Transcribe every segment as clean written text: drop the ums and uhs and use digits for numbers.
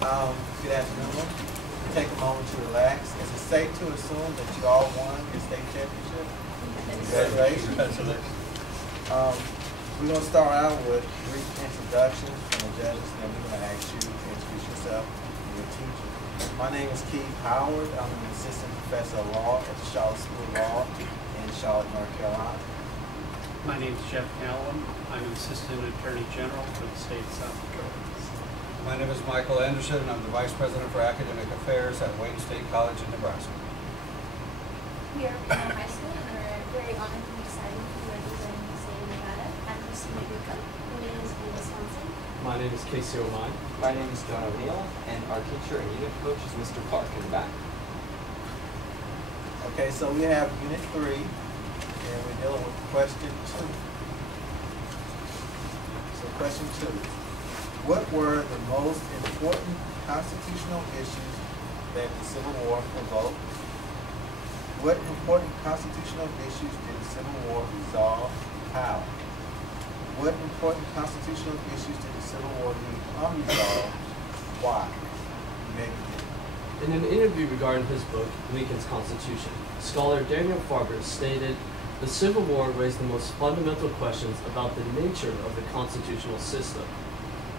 Good afternoon. Take a moment to relax. Is it safe to assume that you all won your state championship? Congratulations. We're going to start out with brief introductions from the judges, and then we're going to ask you to introduce yourself and your teacher. My name is Keith Howard. I'm an assistant professor of law at the Charlotte School of Law in Charlotte, North Carolina. My name is Jeff Callum. I'm an Assistant Attorney General for the state of South Dakota. My name is Michael Anderson, and I'm the Vice President for Academic Affairs at Wayne State College in Nebraska. We are from high school and are very honored and excited to be representing the state of Nevada. I'm Christina Duca. My name is Ava Swanson. My name is Casey O'Mine. My name is John O'Neill, and our teacher and unit coach is Mr. Clark in the back. Okay, so we have Unit 3, and we're dealing with question 2. So question 2. What were the most important constitutional issues that the Civil War provoked? What important constitutional issues did the Civil War resolve? How? What important constitutional issues did the Civil War leave unresolved? Why? You may begin. In an interview regarding his book, Lincoln's Constitution, scholar Daniel Farber stated, "The Civil War raised the most fundamental questions about the nature of the constitutional system.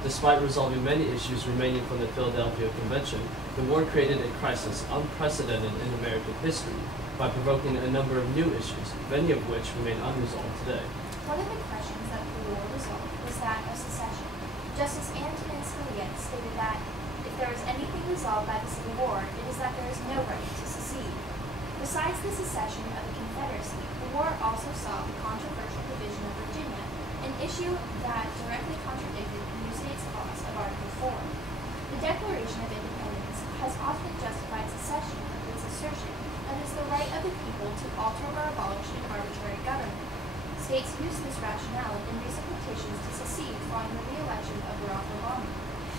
Despite resolving many issues remaining from the Philadelphia Convention, the war created a crisis unprecedented in American history by provoking a number of new issues, many of which remain unresolved today." One of the questions that the war resolved was that of secession. Justice Antonin Scalia stated that if there is anything resolved by the Civil War, it is that there is no right to secede. Besides the secession of the Confederacy, the war also saw the controversial division of Virginia, an issue that directly contradicted the New States Clause of Article 4. The Declaration of Independence has often justified secession with its assertion that it is the right of the people to alter or abolish an arbitrary government. States used this rationale in recent petitions to secede following the re-election of Barack Obama.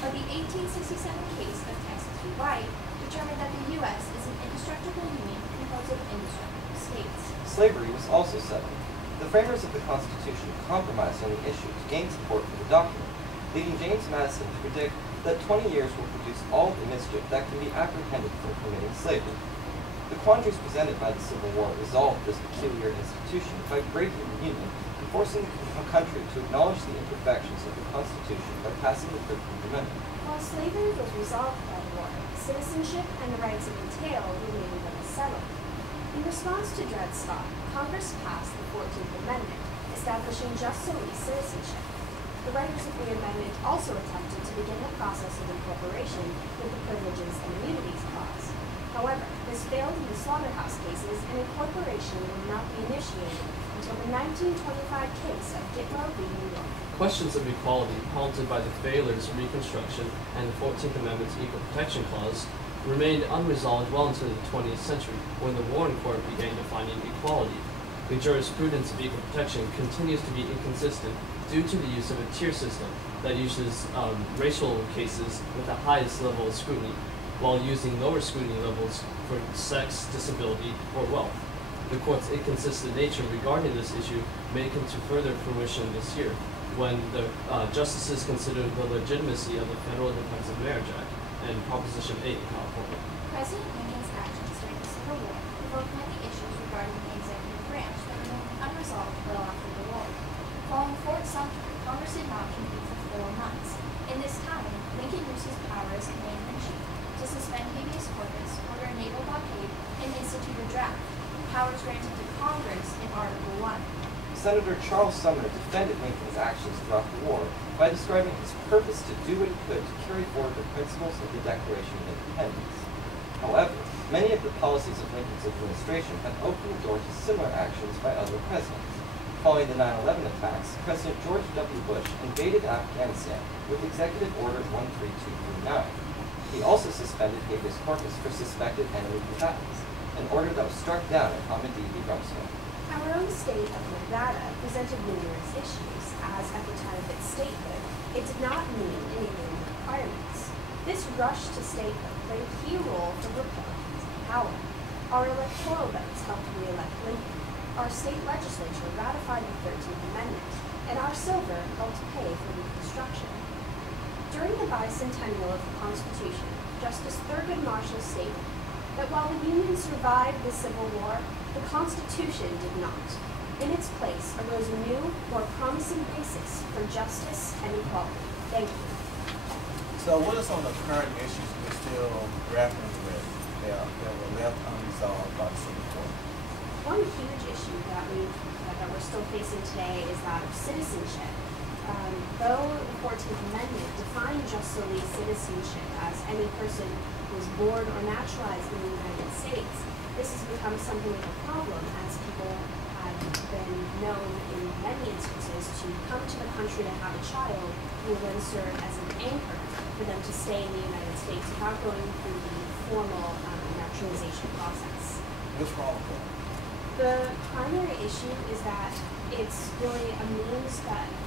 But the 1867 case of Texas v. White determined that the U.S. is an indestructible union composed of indestructible states. Slavery was also settled. The framers of the Constitution compromised on the issue to gain support for the document, leading James Madison to predict that 20 years will produce all the mischief that can be apprehended from committing slavery. The quandaries presented by the Civil War resolved this peculiar institution by breaking the Union and forcing the country to acknowledge the imperfections of the Constitution by passing the 13th Amendment. While slavery was resolved by the war, citizenship and the rights it entailed remained unsettled. In response to Dred Scott, Congress passed the 14th Amendment, establishing just solely citizenship. The writers of the amendment also attempted to begin the process of incorporation with the Privileges and Immunities Clause. However, this failed in the slaughterhouse cases, and incorporation would not be initiated until the 1925 case of Gitmo v. New York. Questions of equality prompted by the failures of Reconstruction and the 14th Amendment's Equal Protection Clause remained unresolved well into the 20th century, when the Warren Court began defining equality. The jurisprudence of equal protection continues to be inconsistent due to the use of a tier system that uses racial cases with the highest level of scrutiny, while using lower scrutiny levels for sex, disability, or wealth. The court's inconsistent nature regarding this issue may come to further fruition this year, when the justices consider the legitimacy of the Federal Defense of Marriage Act and Proposition 8 in California. President Lincoln's actions during the Civil War provoked many issues regarding the executive branch that remained unresolved well after the war. Following Fort Sumter, Congress did not convene for 4 months. In this time, Lincoln used his power as commander-in-chief to suspend habeas corpus, order a naval blockade, and institute a draft, powers granted to Congress in Article 1. Senator Charles Sumner defended Lincoln's actions throughout the war by describing his purpose to do what he could to carry forward the principles of the Declaration of Independence. However, many of the policies of Lincoln's administration have opened the door to similar actions by other presidents. Following the 9/11 attacks, President George W. Bush invaded Afghanistan with Executive Order 13239. He also suspended habeas corpus for suspected enemy combatants, an order that was struck down at Hamidi v. Rumsfeld. Our own state of Nevada presented numerous issues, as at the time of its statehood, it did not meet any minimum requirements. This rush to statehood played a key role for Republicans in power. Our electoral votes helped re-elect Lincoln. Our state legislature ratified the 13th Amendment, and our silver helped pay for Reconstruction. During the bicentennial of the Constitution, Justice Thurgood Marshall stated that while the Union survived the Civil War, the Constitution did not. In its place arose a new, more promising basis for justice and equality. Thank you. So what are some of the current issues we're still grappling with that were left unresolved by the Civil War? One huge issue that we're still facing today is that of citizenship. Though the 14th Amendment defined jus soli citizenship as any person who is born or naturalized in the United States, this has become something of a problem as people have been known in many instances to come to the country to have a child who will then serve as an anchor for them to stay in the United States without going through the formal naturalization process. What's wrong with that? The primary issue is that it's really a means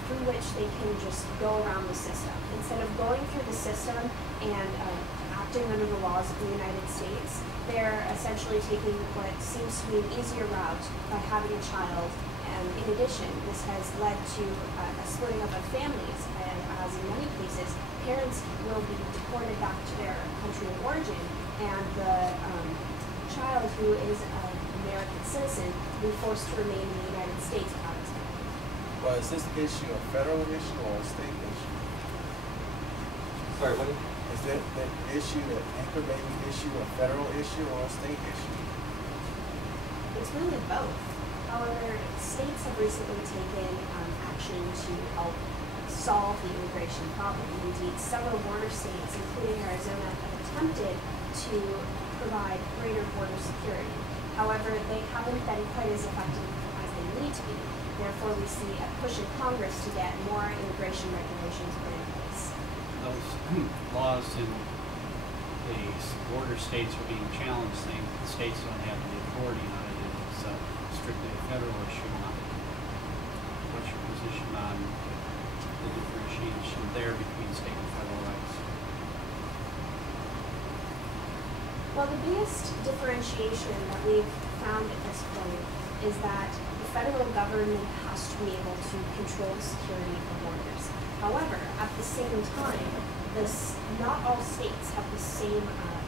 through which they can just go around the system. Instead of going through the system and acting under the laws of the United States, they're essentially taking what seems to be an easier route by having a child. And in addition, this has led to a splitting up of families, as in many cases, parents will be deported back to their country of origin, and the child who is an American citizen will be forced to remain in the United States without his family. Well, is this issue a federal issue or a state issue? Sorry, what? Is that issue, that anchor baby issue, a federal issue or a state issue? It's really both. However, states have recently taken action to help solve the immigration problem. Indeed, several border states, including Arizona, have attempted to provide greater border security. However, they haven't been quite as effective as they need to be. Therefore, we see a push in Congress to get more immigration regulations put in place. Those laws in the border states are being challenged, saying that the states don't have the authority on it. It's strictly a federal issue. What's your position on the differentiation there between state and federal rights? Well, the biggest differentiation that we've found at this point is that the federal government has to be able to control the security of the borders. However, at the same time, not all states have the same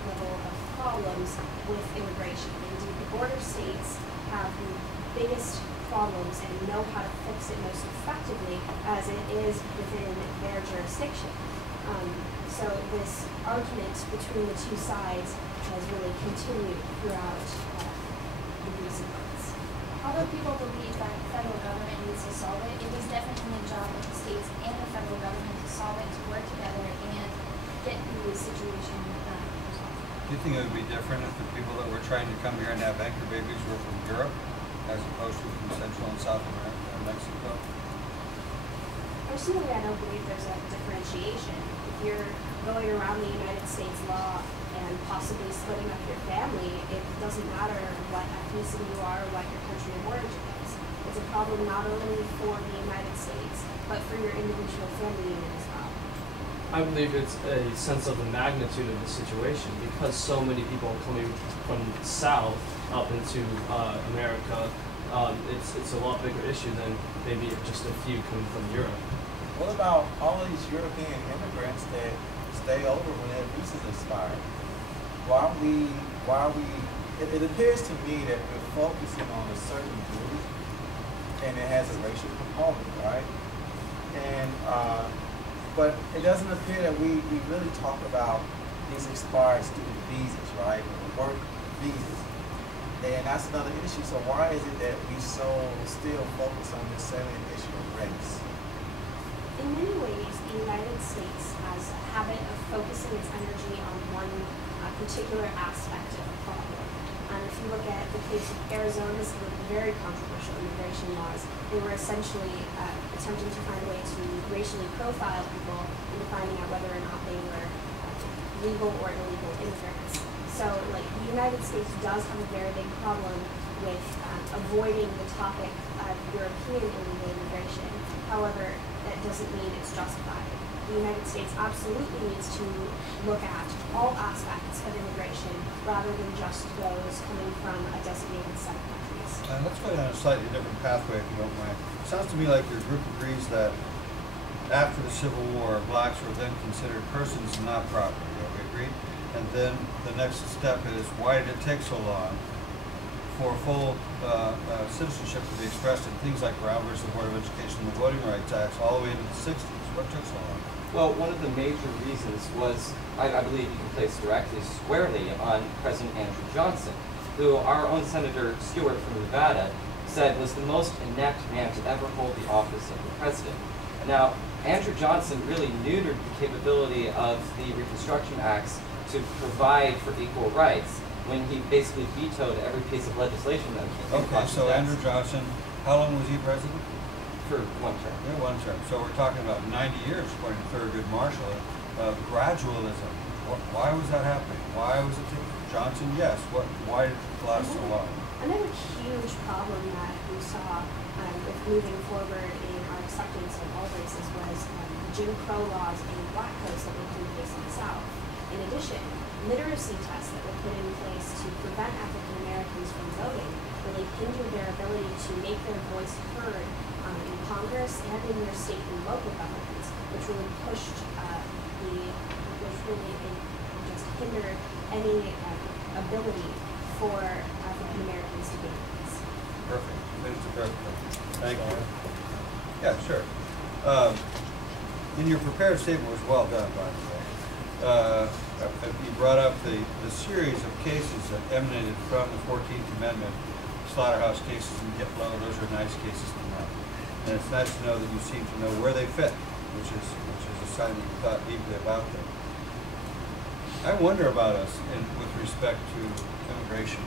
level of problems with immigration. Indeed, the border states have the biggest problems and know how to fix it most effectively as it is within their jurisdiction. So this argument between the two sides has really continued throughout the recent months. Although people believe that the federal government needs to solve it, it is definitely the job of the states and the federal government to solve it, to work together and get through the situation resolved. Do you think it would be different if the people that were trying to come here and have anchor babies were from Europe as opposed to from Central and South America or Mexico? Personally, I don't believe there's a differentiation. If you're going around the United States law and possibly splitting up your family, it doesn't matter what ethnicity you are or what your country of origin is. It's a problem not only for the United States, but for your individual family unit as well. I believe it's a sense of the magnitude of the situation because so many people are coming from the South up into America. It's a lot bigger issue than maybe just a few coming from Europe. What about all of these European immigrants that stay over when their visas expire? It appears to me that we're focusing on a certain group and it has a racial component, right? And but it doesn't appear that we really talk about these expired student visas, right? Or work visas. And that's another issue. So why is it that we still focus on this salient issue of race? In many ways, the United States has a habit of focusing its energy on one particular aspect of the problem. And if you look at the case of Arizona's very controversial immigration laws, they were essentially attempting to find a way to racially profile people into finding out whether or not they were legal or illegal immigrants. So, the United States does have a very big problem with avoiding the topic of European illegal immigration. However, that doesn't mean it's justified. The United States absolutely needs to look at all aspects of immigration rather than just those coming from a designated set of countries. Let's go down a slightly different pathway if you don't mind. Sounds to me like your group agrees that after the Civil War, blacks were then considered persons and not property. Are we agreed? And then the next step is, why did it take so long for full citizenship to be expressed in things like Brown versus the Board of Education and the Voting Rights Act all the way into the 60s? What took so long? Well, one of the major reasons was, I believe you can place directly, squarely on President Andrew Johnson, who our own Senator Stewart from Nevada said was the most inept man to ever hold the office of the president. Now, Andrew Johnson really neutered the capability of the Reconstruction Acts to provide for equal rights when he basically vetoed every piece of legislation that came across his so desk. Andrew Johnson, how long was he president? For one term. Yeah, one term. So we're talking about 90 years, according to Thurgood Marshall. Gradualism. Why was that happening? Why was it Johnson? Yes. Why did it last so long? Another huge problem that we saw with moving forward in our acceptance of all races was the Jim Crow laws and black codes that were put in place in the South. In addition, literacy tests that were put in place to prevent African Americans from voting really hindered their ability to make their voice heard in Congress and in their state and local governments, which really pushed which really just hindered any ability for African Americans to gain votes. Perfect. Mr. President. Thank you. Yeah, sure. In your prepared statement was well done, by the way. You brought up the series of cases that emanated from the 14th Amendment, slaughterhouse cases in Gitlow. Those are nice cases to know. And it's nice to know that you seem to know where they fit, which is a sign that you thought deeply about them. I wonder about us with respect to immigration.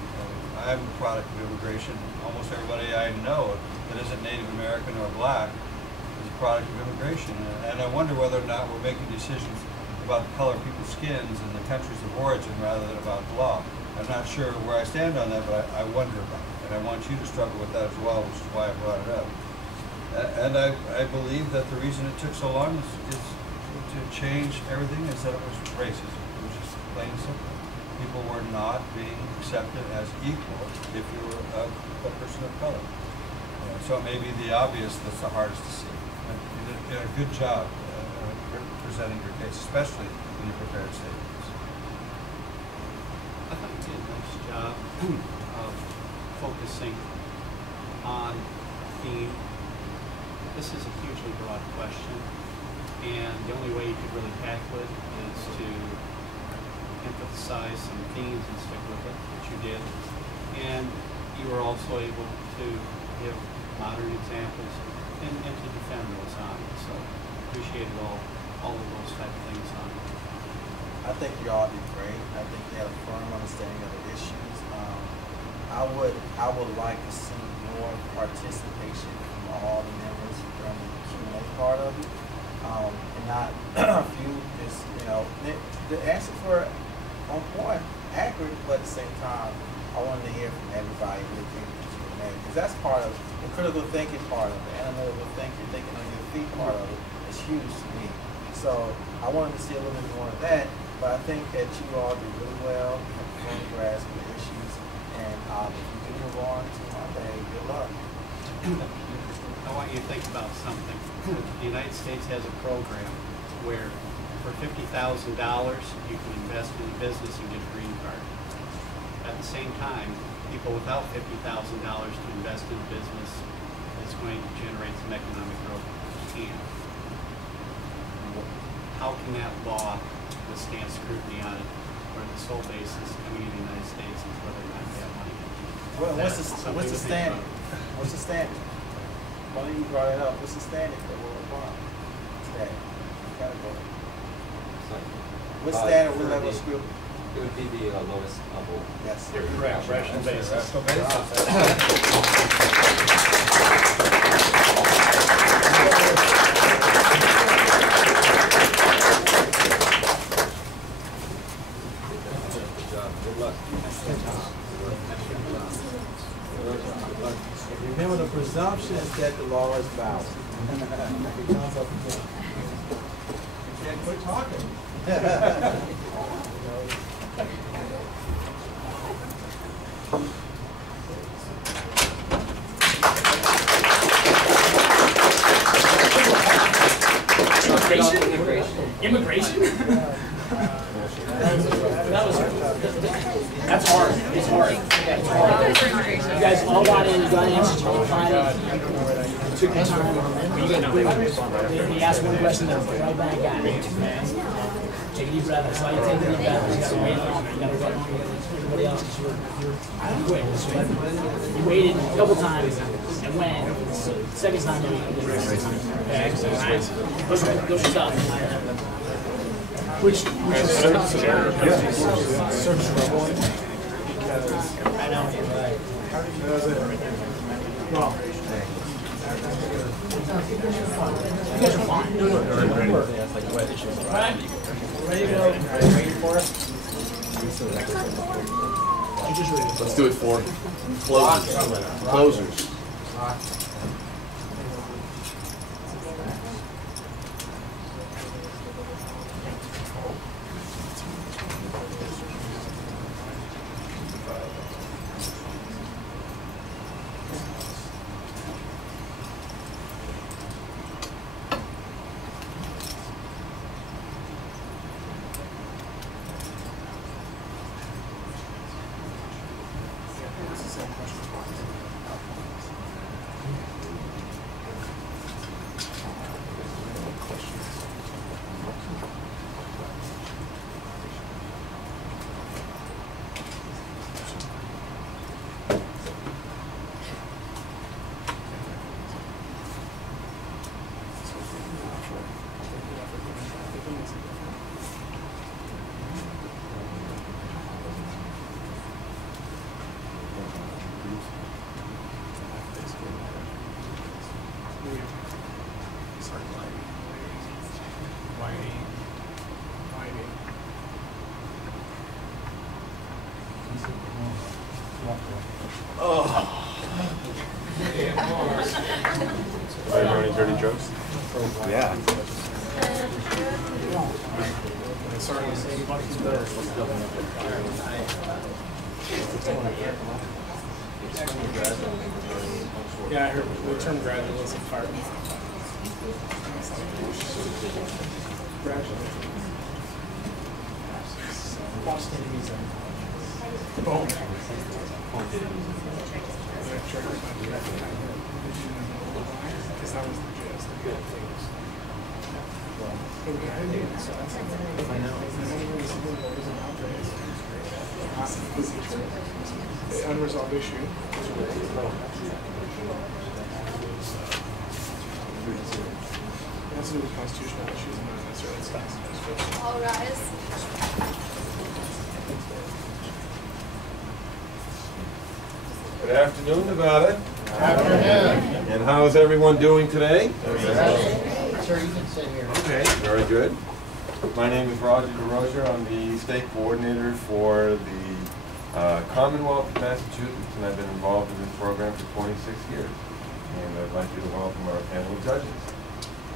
I'm a product of immigration. Almost everybody I know that isn't Native American or black is a product of immigration. And I wonder whether or not we're making decisions about the color of people's skins and the countries of origin rather than about the law. I'm not sure where I stand on that, but I wonder about it. And I want you to struggle with that as well, which is why I brought it up. And I believe that the reason it took so long is to change everything is that it was racism. It was just plain and simple. People were not being accepted as equal if you were a person of color. So it may be the obvious that's the hardest to see. And you did a good job presenting your case, especially in your prepared statements. I thought you did a nice job of focusing on theme. This is a hugely broad question, and the only way you could really tackle it is to emphasize some themes and stick with it, which you did. And you were also able to give modern examples and to defend those on it. So appreciated all of those type of things on it. I think you all did great. I think you had a firm understanding of the issues. I would like to see more participation from all the members during the Q&A part of it, and not a few. Just the answers were on point, accurate, but at the same time, I wanted to hear from everybody who came to the Q&A, because that's part of the critical thinking part of it, analytical thinking on your feet part of it is huge to me. So I wanted to see a little bit more of that, but I think that you all did really well. You have a firm grasp of the issues, and if you can move on to Monday, good luck. I want you to think about something. The United States has a program where for $50,000 you can invest in a business and get a green card. At the same time, people without $50,000 to invest in a business is going to generate some economic growth. How can that law withstand scrutiny on it, where the sole basis coming in the United States is whether or not they have money? Well, what's the standard? What's the standard? Why don't you brought it up? What's the standard that will apply today? Category. What standard will level of scrutiny? It would be the lowest level. Yes. You're correct. Rational basis. Rational basis. Remember, the presumption is that the law is valid. It comes up again. You can't quit talking. That was, that's hard. It's hard. It's hard. You guys all got in, you got answers, you applied it. You took your time. You asked one question, then right back at it. Take a deep breath. That's why you take a deep breath. You gotta wait longer. You gotta wait longer than everybody else because you're quick. You waited a couple times and went. So second time, you waited. Okay, so those are tough. Which search troubling because I know you're right. Well, you guys are fine. No. Right? Ready to go? Waiting for us? Let's do it for closers. Are you running dirty jokes? Yeah. Yeah, I heard the term graduate was a fire. Boom. Because that was the gist. I know. The unresolved issue. It has to do with constitutional issues and not necessarily status. All rise. Good afternoon, Nevada. And how is everyone doing today? Sir, you can sit here. Okay, very good. My name is Roger DeRozier. I'm the state coordinator for the Commonwealth of Massachusetts, and I've been involved in this program for 26 years. And I'd like you to welcome our panel of judges.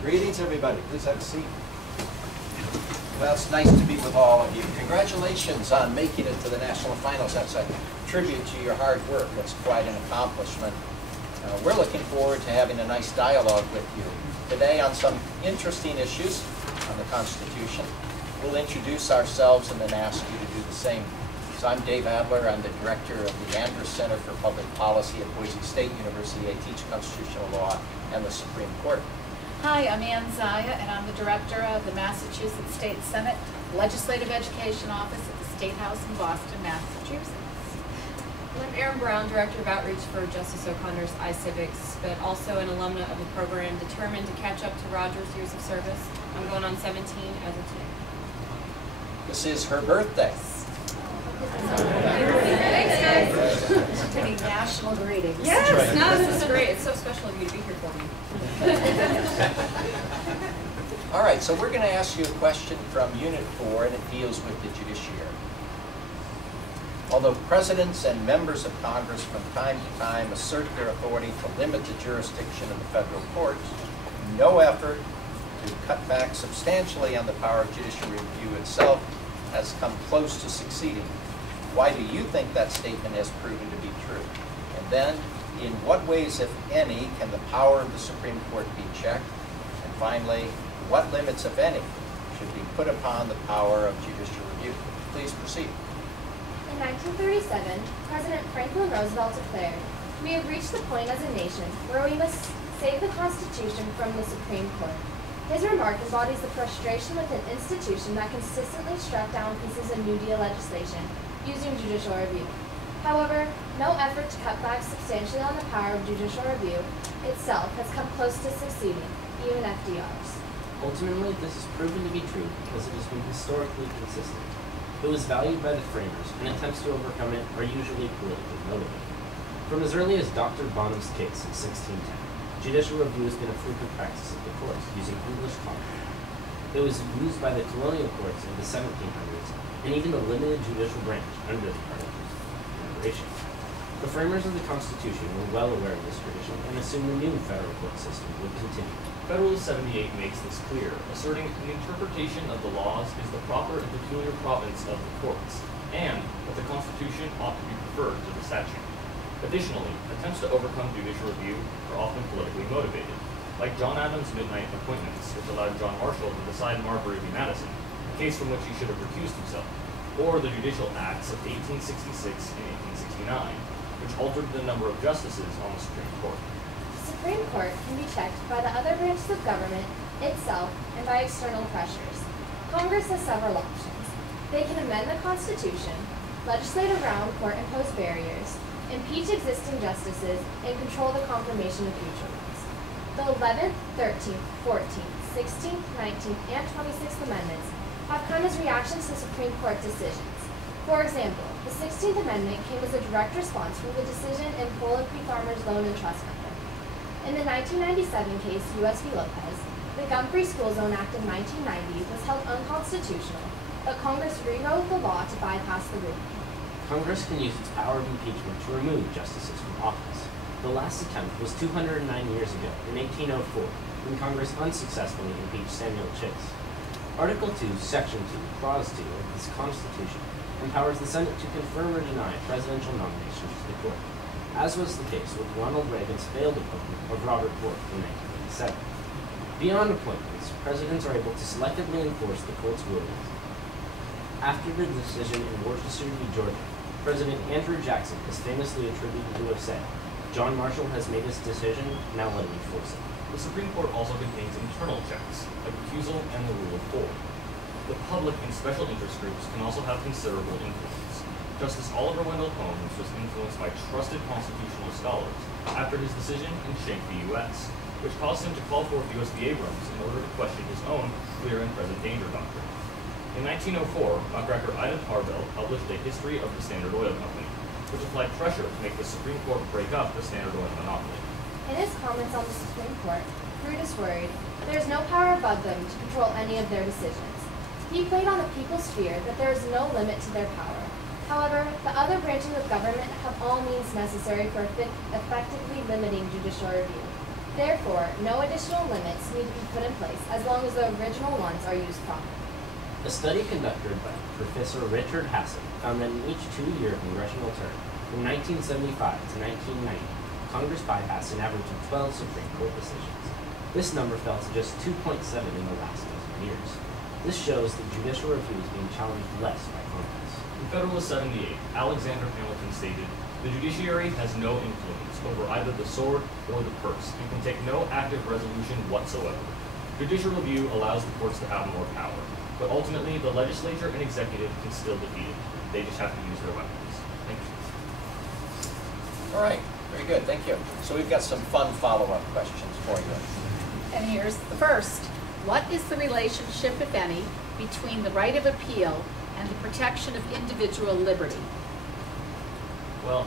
Greetings, everybody. Please have a seat. Well, it's nice to be with all of you. Congratulations on making it to the national finals. That's a tribute to your hard work. That's quite an accomplishment. We're looking forward to having a nice dialogue with you today on some interesting issues on the Constitution. We'll introduce ourselves and then ask you to do the same. So I'm Dave Adler. I'm the director of the Andrus Center for Public Policy at Boise State University. I teach constitutional law and the Supreme Court. Hi, I'm Ann Zaya, and I'm the director of the Massachusetts State Senate Legislative Education Office at the State House in Boston, Massachusetts. I'm Erin Brown, Director of Outreach for Justice O'Connor's iCivics, but also an alumna of the program, determined to catch up to Roger's years of service. I'm going on 17 as of today. This is her birthday. Thanks, guys. Any national greetings. Yes, no, this is great. It's so special of you to be here for me. All right, so we're going to ask you a question from Unit 4, and it deals with the judiciary. Although presidents and members of Congress from time to time assert their authority to limit the jurisdiction of the federal courts, no effort to cut back substantially on the power of judicial review itself has come close to succeeding. Why do you think that statement has proven to be true? And then, in what ways, if any, can the power of the Supreme Court be checked? And finally, what limits, if any, should be put upon the power of judicial review? proceed. In 1937, President Franklin Roosevelt declared, "We have reached the point as a nation where we must save the Constitution from the Supreme Court." His remark embodies the frustration with an institution that consistently struck down pieces of New Deal legislation using judicial review. However, no effort to cut back substantially on the power of judicial review itself has come close to succeeding, even FDR's. Ultimately, this is proven to be true because it has been historically consistent. It was valued by the framers, and attempts to overcome it are usually politically motivated. From as early as Dr. Bonham's case in 1610, judicial review has been a frequent practice of the courts using English common law. It was used by the colonial courts in the 1700s, and even the limited judicial branch under the Parliament. The framers of the Constitution were well aware of this tradition and assumed the new federal court system would continue. Federalist 78 makes this clear, asserting the interpretation of the laws is the proper and peculiar province of the courts, and that the Constitution ought to be preferred to the statute. Additionally, attempts to overcome judicial review are often politically motivated, like John Adams' midnight appointments, which allowed John Marshall to decide Marbury v. Madison, a case from which he should have recused himself, or the Judicial Acts of 1866 and 1869, which altered the number of justices on the Supreme Court. The Supreme Court can be checked by the other branches of government, itself, and by external pressures. Congress has several options. They can amend the Constitution, legislate around court-imposed barriers, impeach existing justices, and control the confirmation of future ones. The 11th, 13th, 14th, 16th, 19th, and 26th Amendments have come as reactions to Supreme Court decisions. For example, the 16th Amendment came as a direct response from the decision in Fuller v. Farmers Loan and Trust Company. In the 1997 case, U.S. v. Lopez, the Gun-Free School Zone Act of 1990 was held unconstitutional, but Congress rewrote the law to bypass the ruling. Congress can use its power of impeachment to remove justices from office. The last attempt was 209 years ago, in 1804, when Congress unsuccessfully impeached Samuel Chase. Article 2, Section 2, Clause 2 of this Constitution empowers the Senate to confirm or deny presidential nominations to the court, as was the case with Ronald Reagan's failed appointment of Robert Bork in 1987. Beyond appointments, presidents are able to selectively enforce the court's rulings. After the decision in Worcester v. Georgia, President Andrew Jackson is famously attributed to have said, "John Marshall has made his decision, now let him enforce it." The Supreme Court also contains internal checks, like recusal and the rule of 4. The public and special interest groups can also have considerable influence. Justice Oliver Wendell Holmes was influenced by trusted constitutional scholars after his decision in Schenck v. U.S., which caused him to call forth U.S. v. Abrams in order to question his own clear and present danger doctrine. In 1904, nutcracker Ida Tarbell published a history of the Standard Oil Company, which applied pressure to make the Supreme Court break up the Standard Oil monopoly. In his comments on the Supreme Court, Brutus worried, "There is no power above them to control any of their decisions." He played on the people's fear that there is no limit to their power. However, the other branches of government have all means necessary for effectively limiting judicial review. Therefore, no additional limits need to be put in place as long as the original ones are used properly. A study conducted by Professor Richard Hassett found that in each 2-year congressional term, from 1975 to 1990, Congress bypassed an average of 12 Supreme Court decisions. This number fell to just 2.7 in the last dozen years. This shows that judicial review is being challenged less by Congress. In Federalist 78, Alexander Hamilton stated, "The judiciary has no influence over either the sword or the purse and can take no active resolution whatsoever. Judicial review allows the courts to have more power, but ultimately the legislature and executive can still defeat it. They just have to use their weapons." Thank you. All right, very good, thank you. So we've got some fun follow-up questions for you. And here's the first. What is the relationship, if any, between the right of appeal and the protection of individual liberty? Well,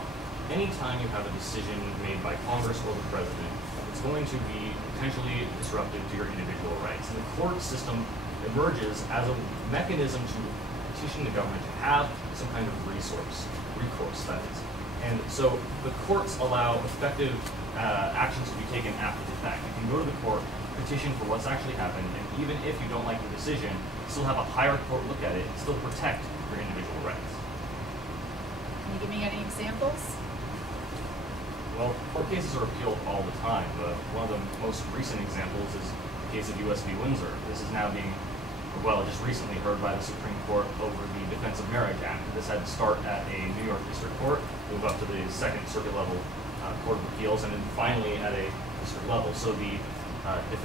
anytime you have a decision made by Congress or the President, it's going to be potentially disruptive to your individual rights. And the court system emerges as a mechanism to petition the government to have some kind of recourse, that is. And so the courts allow effective actions to be taken after the fact. You can go to the court, petition for what's actually happened, and even if you don't like the decision, still have a higher court look at it and still protect your individual rights. Can you give me any examples? Well, court cases are appealed all the time, but one of the most recent examples is the case of U.S. v. Windsor. This is now being well, just recently heard by the Supreme Court over the Defense of Marriage Act. This had to start at a New York District Court, move up to the Second Circuit level Court of Appeals, and then finally at a district level. So the the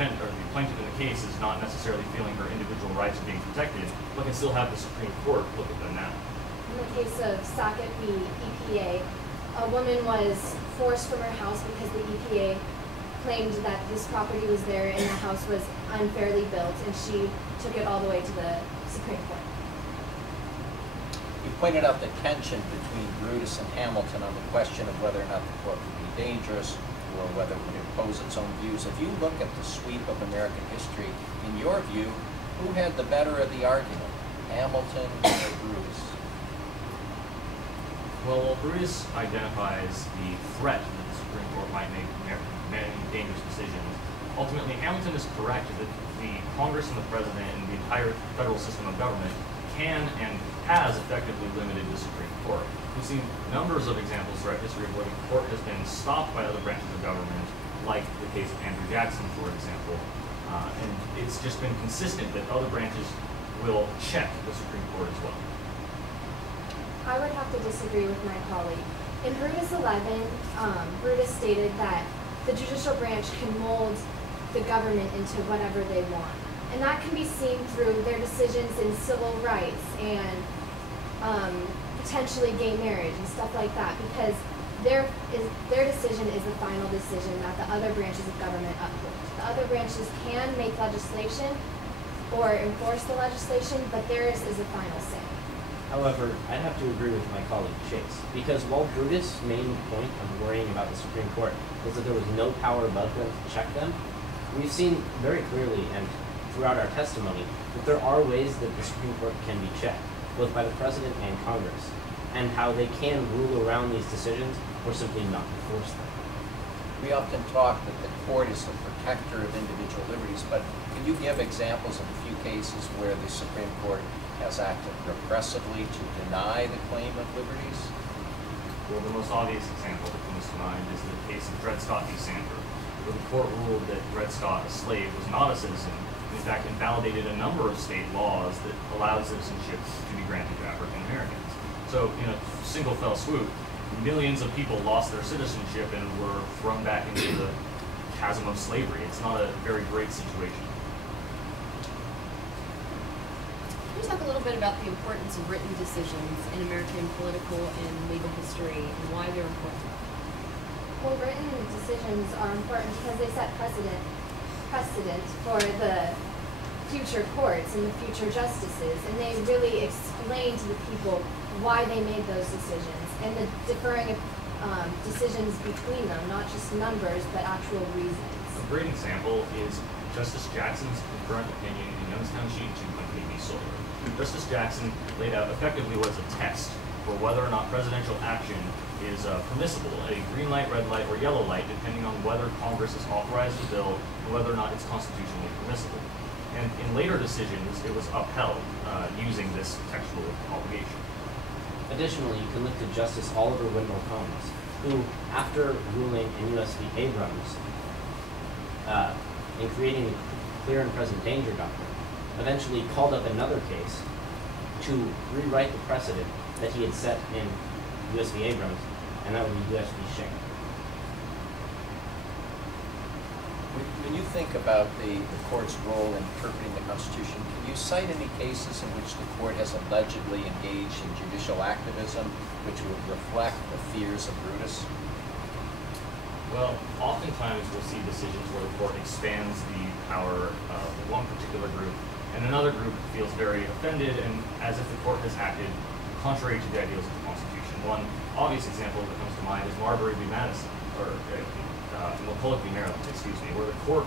plaintiff in the case is not necessarily feeling her individual rights are being protected, but can still have the Supreme Court look at them now. In the case of Sackett v. EPA, a woman was forced from her house because the EPA claimed that this property was there and the house was unfairly built, and she took it all the way to the Supreme Court. You pointed out the tension between Brutus and Hamilton on the question of whether or not the court would be dangerous or whether it would impose its own views. If you look at the sweep of American history, in your view, who had the better of the argument, Hamilton or Brutus? Well, Brutus identifies the threat that the Supreme Court might make many dangerous decisions. Ultimately, Hamilton is correct that the Congress and the President and the entire federal system of government can and has effectively limited the Supreme Court. We've seen numbers of examples throughout history where the court has been stopped by other branches of government, like the case of Andrew Jackson, for example. And it's just been consistent that other branches will check the Supreme Court as well. I would have to disagree with my colleague. In Brutus 11, Brutus stated that the judicial branch can mold the government into whatever they want. And that can be seen through their decisions in civil rights and potentially gay marriage and stuff like that, because their decision is the final decision that the other branches of government uphold. The other branches can make legislation or enforce the legislation, but theirs is the final say. However, I'd have to agree with my colleague Chase, because while Brutus' main point of worrying about the Supreme Court was that there was no power above them to check them, we've seen very clearly and throughout our testimony that there are ways that the Supreme Court can be checked, both by the President and Congress, and how they can rule around these decisions or simply not enforce them. We often talk that the court is the protector of individual liberties, but can you give examples of a few cases where the Supreme Court has acted repressively to deny the claim of liberties? Well, the most obvious example that comes to mind is the case of Dred Scott v. Sandford, where the court ruled that Dred Scott, a slave, was not a citizen, and in fact invalidated a number of state laws that allowed citizenship to be granted to African Americans. So, in a single fell swoop, millions of people lost their citizenship and were thrown back into the chasm of slavery. It's not a very great situation. Can you talk a little bit about the importance of written decisions in American political and legal history and why they're important? Well, written decisions are important because they set precedent for the future courts and the future justices, and they really explain to the people why they made those decisions and the differing decisions between them, not just numbers, but actual reasons. A great example is Justice Jackson's concurrent opinion in Youngstown Sheet 2 Company v. Sawyer. Justice Jackson laid out effectively what is a test for whether or not presidential action is permissible, a green light, red light, or yellow light, depending on whether Congress has authorized the bill and whether or not it's constitutionally permissible. And in later decisions, it was upheld using this textual obligation. Additionally, you can look to Justice Oliver Wendell Holmes, who, after ruling in U.S. v. Abrams, in creating the clear and present danger doctrine, eventually called up another case to rewrite the precedent that he had set in U.S. v. Abrams, and that would be U.S. v. Schenck. When you think about the court's role in interpreting the Constitution, can you cite any cases in which the court has allegedly engaged in judicial activism which would reflect the fears of Brutus? Well, oftentimes we'll see decisions where the court expands the power of one particular group, and another group feels very offended and as if the court has acted contrary to the ideals of the Constitution. One obvious example that comes to mind is Marbury v. Madison, or McCulloch v. Maryland, where the court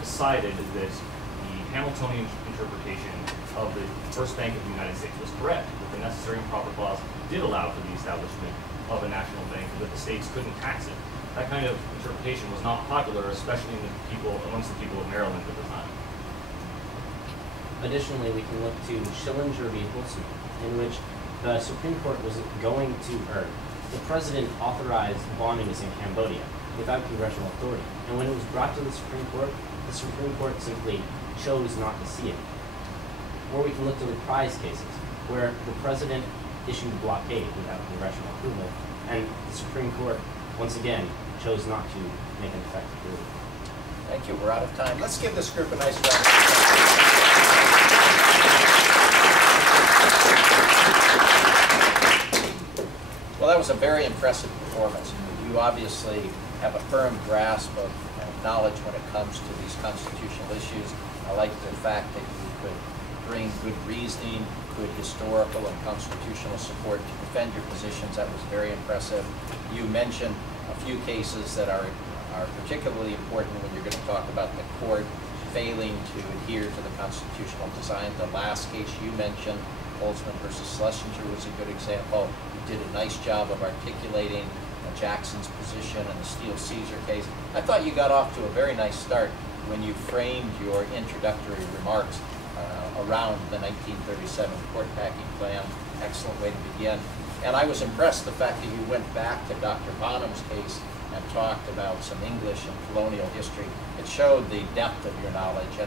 decided that the Hamiltonian interpretation of the First Bank of the United States was correct, that the necessary and proper clause did allow for the establishment of a national bank, that the states couldn't tax it. That kind of interpretation was not popular, especially amongst the people of Maryland at the time. Additionally, we can look to Schillinger v. Wilson, in which the Supreme Court was going to, or the president authorized bombings in Cambodia without congressional authority. And when it was brought to the Supreme Court simply chose not to see it. or we can look to reprise cases, where the president issued a blockade without congressional approval, and the Supreme Court, once again, chose not to make an effective ruling. Thank you. We're out of time. Let's give this group a nice round of applause. Well, that was a very impressive performance. You obviously have a firm grasp of knowledge when it comes to these constitutional issues. I like the fact that you could bring good reasoning, good historical and constitutional support to defend your positions. That was very impressive. You mentioned a few cases that are particularly important when you're going to talk about the court failing to adhere to the constitutional design. The last case you mentioned, Holtzman versus Schlesinger, was a good example. You did a nice job of articulating Jackson's position in the Steele Caesar case. I thought you got off to a very nice start when you framed your introductory remarks around the 1937 court packing plan. Excellent way to begin. And I was impressed the fact that you went back to Dr. Bonham's case and talked about some English and colonial history. It showed the depth of your knowledge,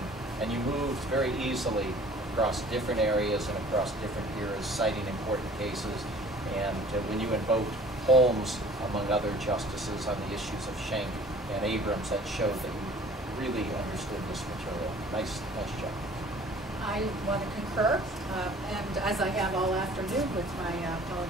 and you moved very easily across different areas and across different eras, citing important cases. And when you invoked Holmes, among other justices, on the issues of Schenck and Abrams, that showed that you really understood this material. Nice job. I want to concur, and as I have all afternoon with my fellow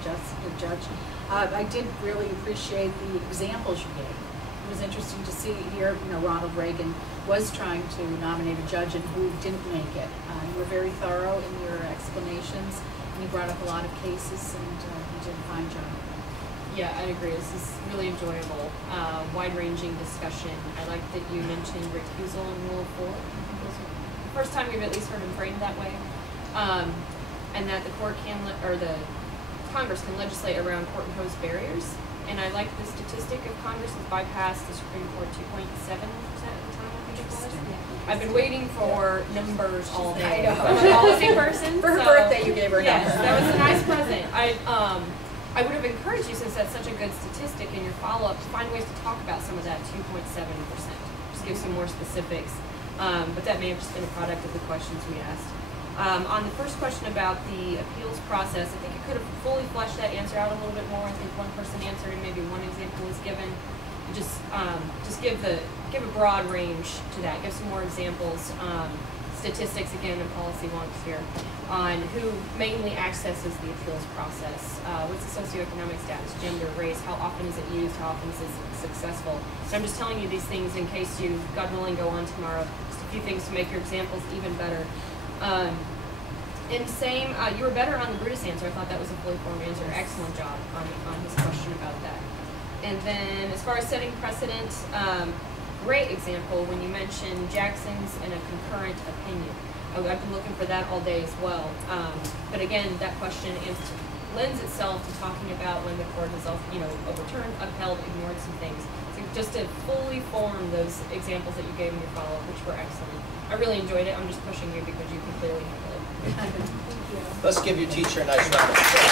judge, I did really appreciate the examples you gave. It was interesting to see here, Ronald Reagan was trying to nominate a judge and who didn't make it. You were very thorough in your explanations, and you brought up a lot of cases, and you did a fine job. Yeah, I'd agree. This is really enjoyable, wide-ranging discussion. I like that you mentioned recusal and Rule of 4. First time we've at least heard him framed that way, and that the court the Congress can legislate around court-imposed barriers. And I like the statistic of Congress has bypassed the Supreme Court 2.7% of the time, I think it was. I've been waiting for numbers all day. I'm a policy person. For her so, birthday, you gave her a number. Yes, that was a nice present. I would have encouraged you, since that's such a good statistic in your follow-up, to find ways to talk about some of that 2.7%. Just give some more specifics. But that may have just been a product of the questions we asked. On the first question about the appeals process, I think it could have fully fleshed that answer out a little bit more. I think one person answered and maybe one example was given. Just give a broad range to that. Give some more examples. Statistics, again, and policy wonks here, on who mainly accesses the appeals process. What's the socioeconomic status, gender, race, how often is it used, how often is it successful. So I'm just telling you these things in case you, God willing, go on tomorrow. Just a few things to make your examples even better. And same, you were better on the Brutus answer. I thought that was a fully formed answer. Excellent job on his question about that. And then as far as setting precedent, great example when you mentioned Jackson's and a concurrent opinion. I've been looking for that all day as well. But again, that question lends itself to talking about when the court has, overturned, upheld, ignored some things. So just to fully form those examples that you gave in your follow-up, which were excellent. I really enjoyed it. I'm just pushing you because you can clearly handle it. Thank you. Let's give your teacher a nice round of applause.